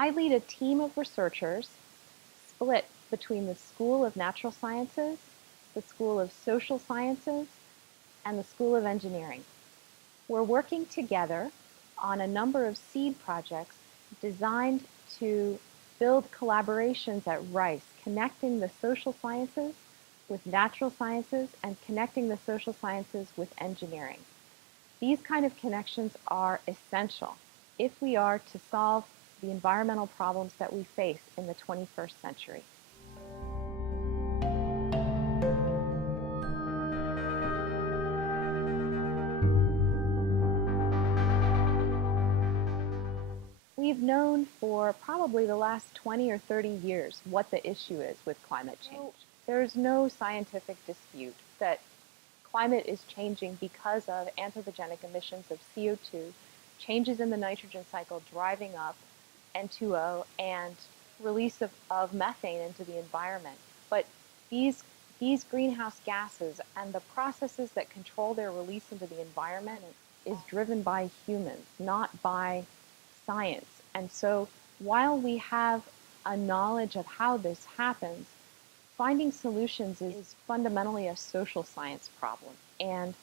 I lead a team of researchers split between the School of Natural Sciences, the School of Social Sciences, and the School of Engineering. We're working together on a number of seed projects designed to build collaborations at Rice, connecting the social sciences with natural sciences and connecting the social sciences with engineering. These kind of connections are essential if we are to solve the environmental problems that we face in the 21st century. We've known for probably the last 20 or 30 years what the issue is with climate change. There's no scientific dispute that climate is changing because of anthropogenic emissions of CO2, changes in the nitrogen cycle driving up N2O, and release of methane into the environment. But these greenhouse gases and the processes that control their release into the environment is driven by humans, not by science. And so while we have a knowledge of how this happens, finding solutions is fundamentally a social science problem. And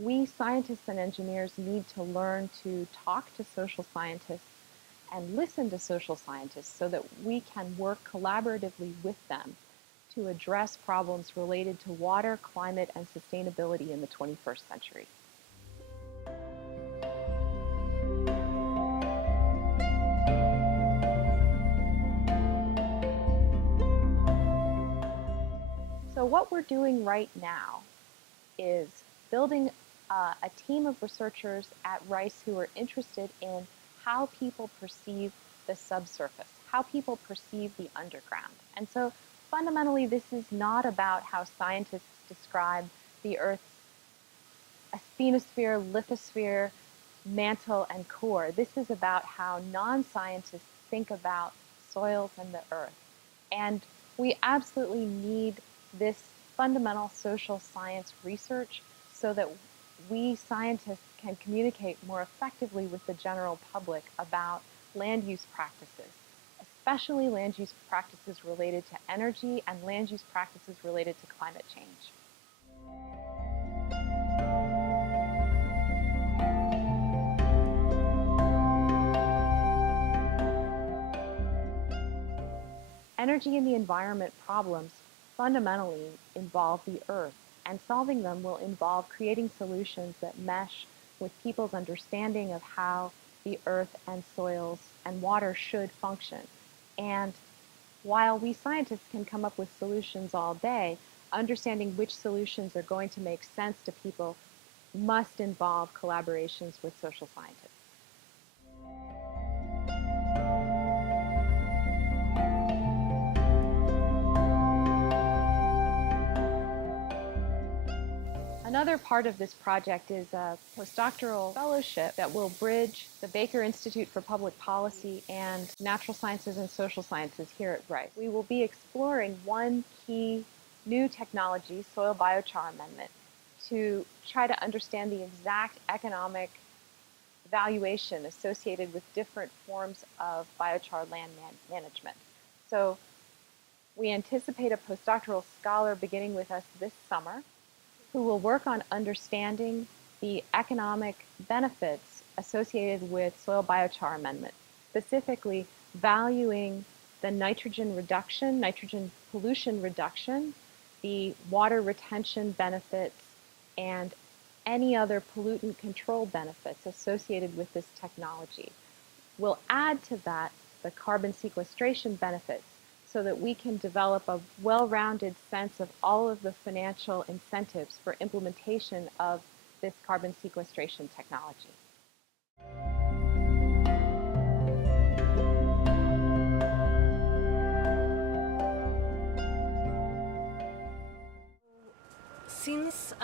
we scientists and engineers need to learn to talk to social scientists and listen to social scientists so that we can work collaboratively with them to address problems related to water, climate, and sustainability in the 21st century. So what we're doing right now is building a team of researchers at Rice who are interested in how people perceive the subsurface, how people perceive the underground. And so fundamentally, this is not about how scientists describe the Earth's asthenosphere, lithosphere, mantle, and core. This is about how non-scientists think about soils and the Earth. And we absolutely need this fundamental social science research so that we scientists can communicate more effectively with the general public about land use practices, especially land use practices related to energy and land use practices related to climate change. Energy and the environment problems fundamentally involve the Earth, and solving them will involve creating solutions that mesh with people's understanding of how the Earth and soils and water should function. And while we scientists can come up with solutions all day, understanding which solutions are going to make sense to people must involve collaborations with social scientists. Another part of this project is a postdoctoral fellowship that will bridge the Baker Institute for Public Policy and Natural Sciences and Social Sciences here at Rice. We will be exploring one key new technology, soil biochar amendment, to try to understand the exact economic valuation associated with different forms of biochar land management. So we anticipate a postdoctoral scholar beginning with us this summer who will work on understanding the economic benefits associated with soil biochar amendment, specifically valuing the nitrogen reduction, nitrogen pollution reduction, the water retention benefits, and any other pollutant control benefits associated with this technology. We'll add to that the carbon sequestration benefits so that we can develop a well-rounded sense of all of the financial incentives for implementation of this carbon sequestration technology. Since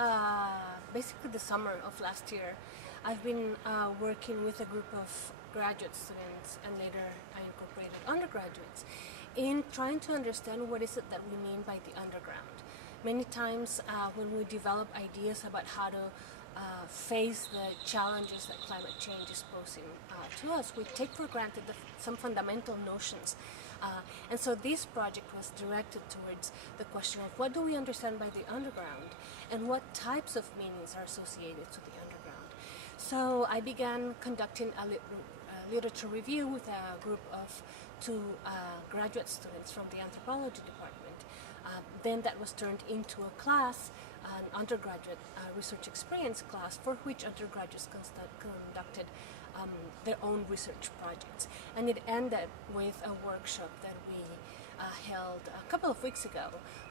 basically the summer of last year, I've been working with a group of graduate students, and later I incorporated undergraduates, in trying to understand what is it that we mean by the underground. Many times when we develop ideas about how to face the challenges that climate change is posing to us, we take for granted some fundamental notions. And so this project was directed towards the question of what do we understand by the underground and what types of meanings are associated to the underground. So I began conducting a literature review with a group of two graduate students from the anthropology department. Then that was turned into a class, an undergraduate research experience class, for which undergraduates conducted their own research projects. And it ended with a workshop that we held a couple of weeks ago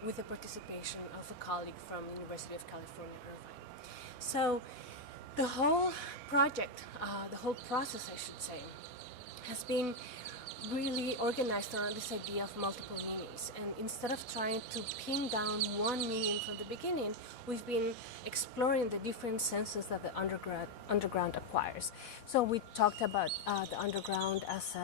with the participation of a colleague from the University of California, Irvine. So the whole project, the whole process, I should say, has been really organized around this idea of multiple meanings. And instead of trying to pin down one meaning from the beginning, we've been exploring the different senses that the underground acquires. So we talked about the underground as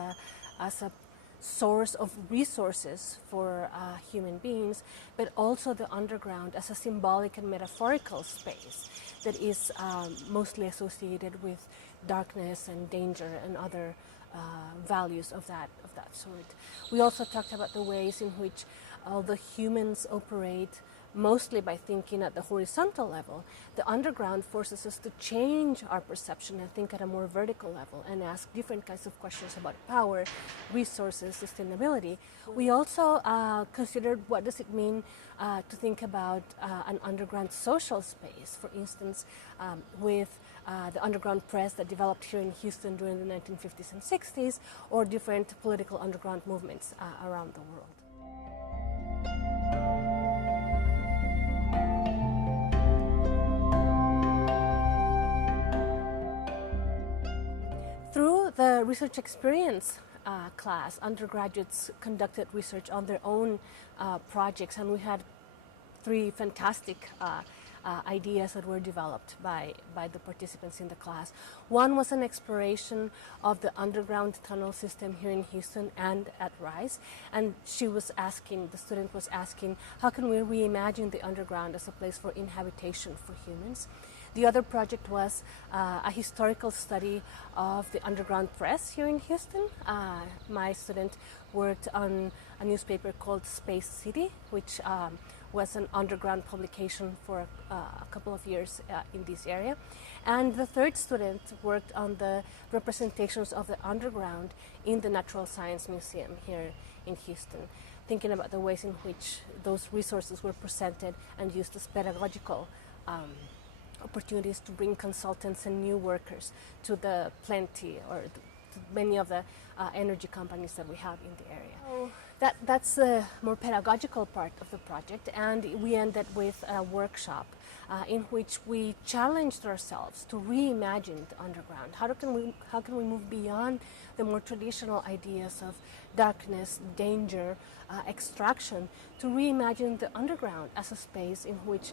a source of resources for human beings, but also the underground as a symbolic and metaphorical space that is mostly associated with darkness and danger and other values of that sort. We also talked about the ways in which the humans operate mostly by thinking at the horizontal level. The underground forces us to change our perception and think at a more vertical level and ask different kinds of questions about power, resources, sustainability. We also considered what does it mean to think about an underground social space, for instance, with the underground press that developed here in Houston during the 1950s and 60s, or different political underground movements around the world. Through the research experience class, undergraduates conducted research on their own projects, and we had three fantastic ideas that were developed by the participants in the class. One was an exploration of the underground tunnel system here in Houston and at Rice, and the student was asking, how can we reimagine the underground as a place for inhabitation for humans? The other project was a historical study of the underground press here in Houston. My student worked on a newspaper called Space City, which was an underground publication for a couple of years in this area. And the third student worked on the representations of the underground in the Natural Science Museum here in Houston, thinking about the ways in which those resources were presented and used as pedagogical opportunities to bring consultants and new workers to the plenty or to many of the energy companies that we have in the area. So that's the more pedagogical part of the project, and we ended with a workshop in which we challenged ourselves to reimagine the underground. How can we move beyond the more traditional ideas of darkness, danger, extraction, to reimagine the underground as a space in which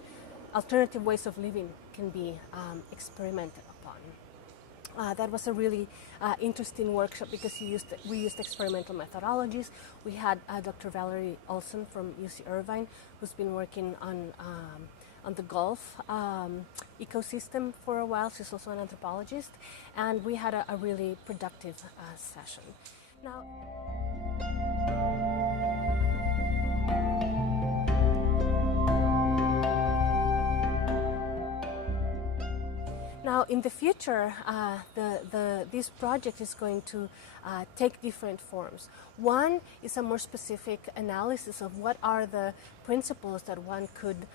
alternative ways of living can be experimented upon. That was a really interesting workshop because we used experimental methodologies. We had Dr. Valerie Olson from UC Irvine, who's been working on the Gulf ecosystem for a while. She's also an anthropologist, and we had a really productive session. Now, in the future, this project is going to take different forms. One is a more specific analysis of what are the principles that one could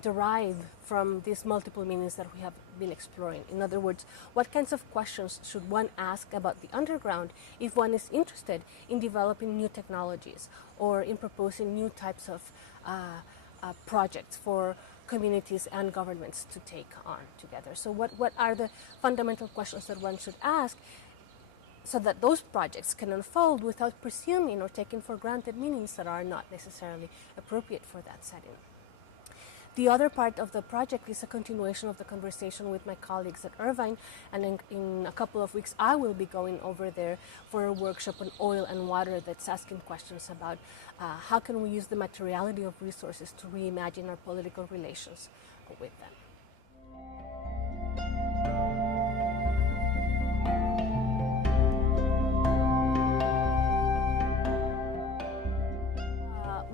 derive from these multiple meanings that we have been exploring. In other words, what kinds of questions should one ask about the underground if one is interested in developing new technologies or in proposing new types of projects for communities and governments to take on together. So what are the fundamental questions that one should ask so that those projects can unfold without presuming or taking for granted meanings that are not necessarily appropriate for that setting? The other part of the project is a continuation of the conversation with my colleagues at Irvine, and in a couple of weeks I will be going over there for a workshop on oil and water that's asking questions about how can we use the materiality of resources to reimagine our political relations with them.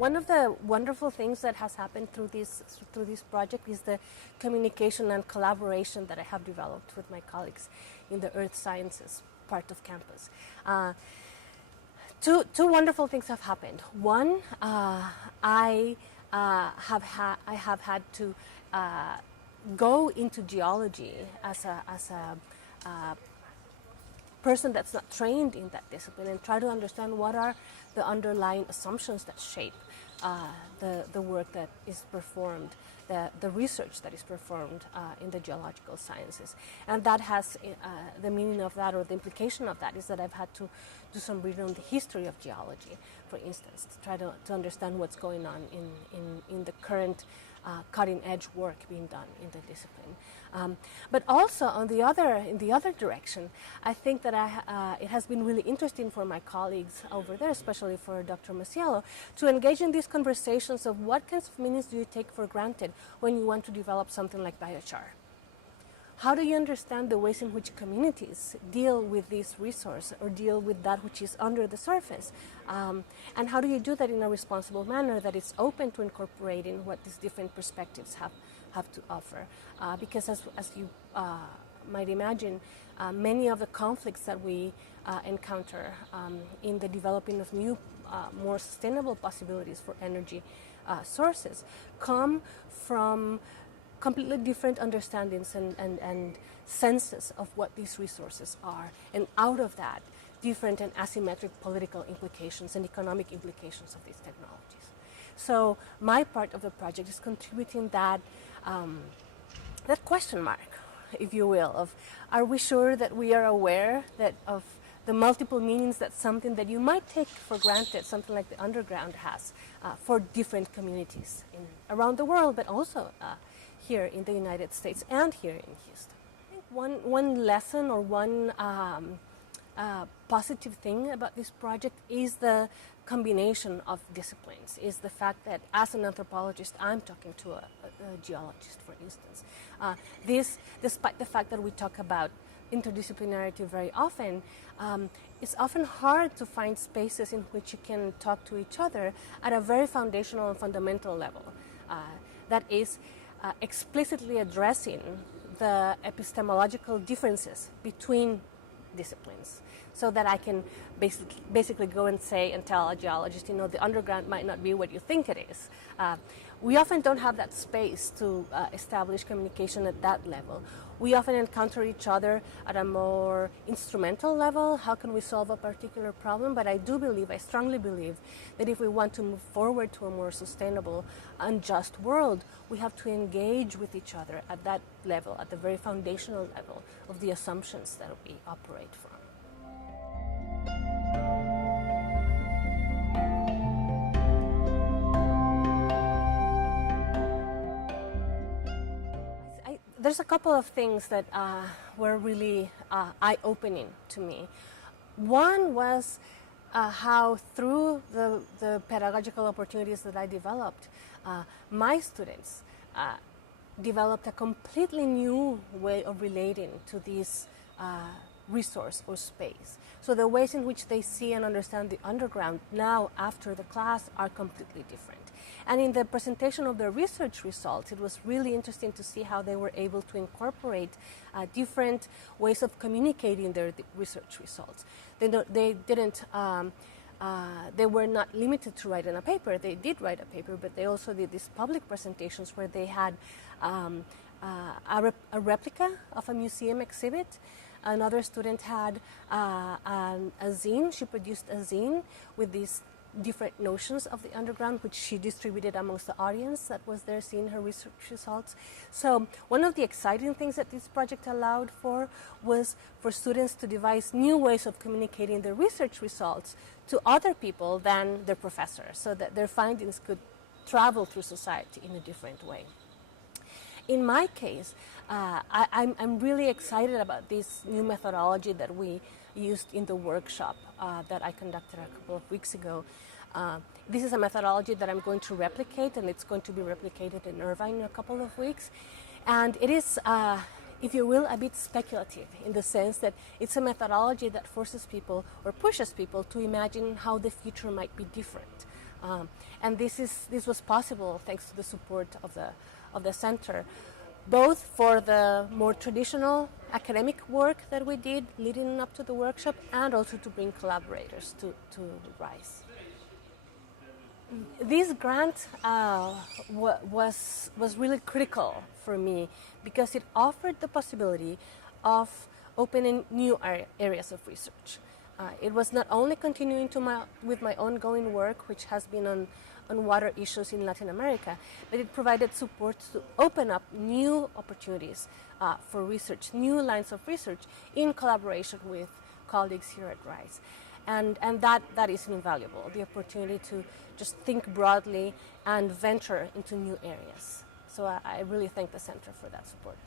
One of the wonderful things that has happened through this project is the communication and collaboration that I have developed with my colleagues in the earth sciences part of campus. Two wonderful things have happened. One, I have had to go into geology as a person that's not trained in that discipline and try to understand what are the underlying assumptions that shape the work that is performed, the research that is performed in the geological sciences. And that has, the meaning of that, or the implication of that, is that I've had to do some reading on the history of geology, for instance, to try to understand what's going on in the current cutting-edge work being done in the discipline. But also, in the other direction, I think that it has been really interesting for my colleagues over there, especially for Dr. Maciello, to engage in these conversations of what kinds of meanings do you take for granted when you want to develop something like biochar. How do you understand the ways in which communities deal with this resource or deal with that which is under the surface? And how do you do that in a responsible manner that is open to incorporating what these different perspectives have to offer? Because as you might imagine, many of the conflicts that we encounter in the developing of new, more sustainable possibilities for energy sources come from completely different understandings and senses of what these resources are. And out of that, different and asymmetric political implications and economic implications of these technologies. So my part of the project is contributing that question mark, if you will, of are we sure that we are aware that of the multiple meanings that something that you might take for granted, something like the underground has for different communities around the world, but also here in the United States and here in Houston. I think one lesson or one positive thing about this project is the combination of disciplines, is the fact that as an anthropologist, I'm talking to a geologist, for instance. This, despite the fact that we talk about interdisciplinarity very often, it's often hard to find spaces in which you can talk to each other at a very foundational and fundamental level. That is, explicitly addressing the epistemological differences between disciplines, so that I can basically go and say and tell a geologist, the underground might not be what you think it is. We often don't have that space to establish communication at that level. We often encounter each other at a more instrumental level. How can we solve a particular problem? But I strongly believe that if we want to move forward to a more sustainable and just world, we have to engage with each other at that level, at the very foundational level of the assumptions that we operate from. There's a couple of things that were really eye-opening to me. One was how through the pedagogical opportunities that I developed, my students developed a completely new way of relating to this resource or space. So the ways in which they see and understand the underground now after the class are completely different. And in the presentation of their research results, it was really interesting to see how they were able to incorporate different ways of communicating their research results. They were not limited to writing a paper. They did write a paper, but they also did these public presentations where they had a replica of a museum exhibit. Another student had a zine. She produced a zine with these different notions of the underground, which she distributed amongst the audience that was there seeing her research results. So one of the exciting things that this project allowed for was for students to devise new ways of communicating their research results to other people than their professors, so that their findings could travel through society in a different way. In my case, I'm really excited about this new methodology that we used in the workshop that I conducted a couple of weeks ago. This is a methodology that I'm going to replicate, and it's going to be replicated in Irvine in a couple of weeks. And it is, if you will, a bit speculative in the sense that it's a methodology that forces people or pushes people to imagine how the future might be different. And this was possible thanks to the support of the center, both for the more traditional academic work that we did leading up to the workshop, and also to bring collaborators to RISE. This grant was really critical for me because it offered the possibility of opening new areas of research. It was not only continuing with my ongoing work, which has been on water issues in Latin America, but it provided support to open up new opportunities for research, new lines of research in collaboration with colleagues here at RISE. And that is invaluable, the opportunity to just think broadly and venture into new areas. So I really thank the Center for that support.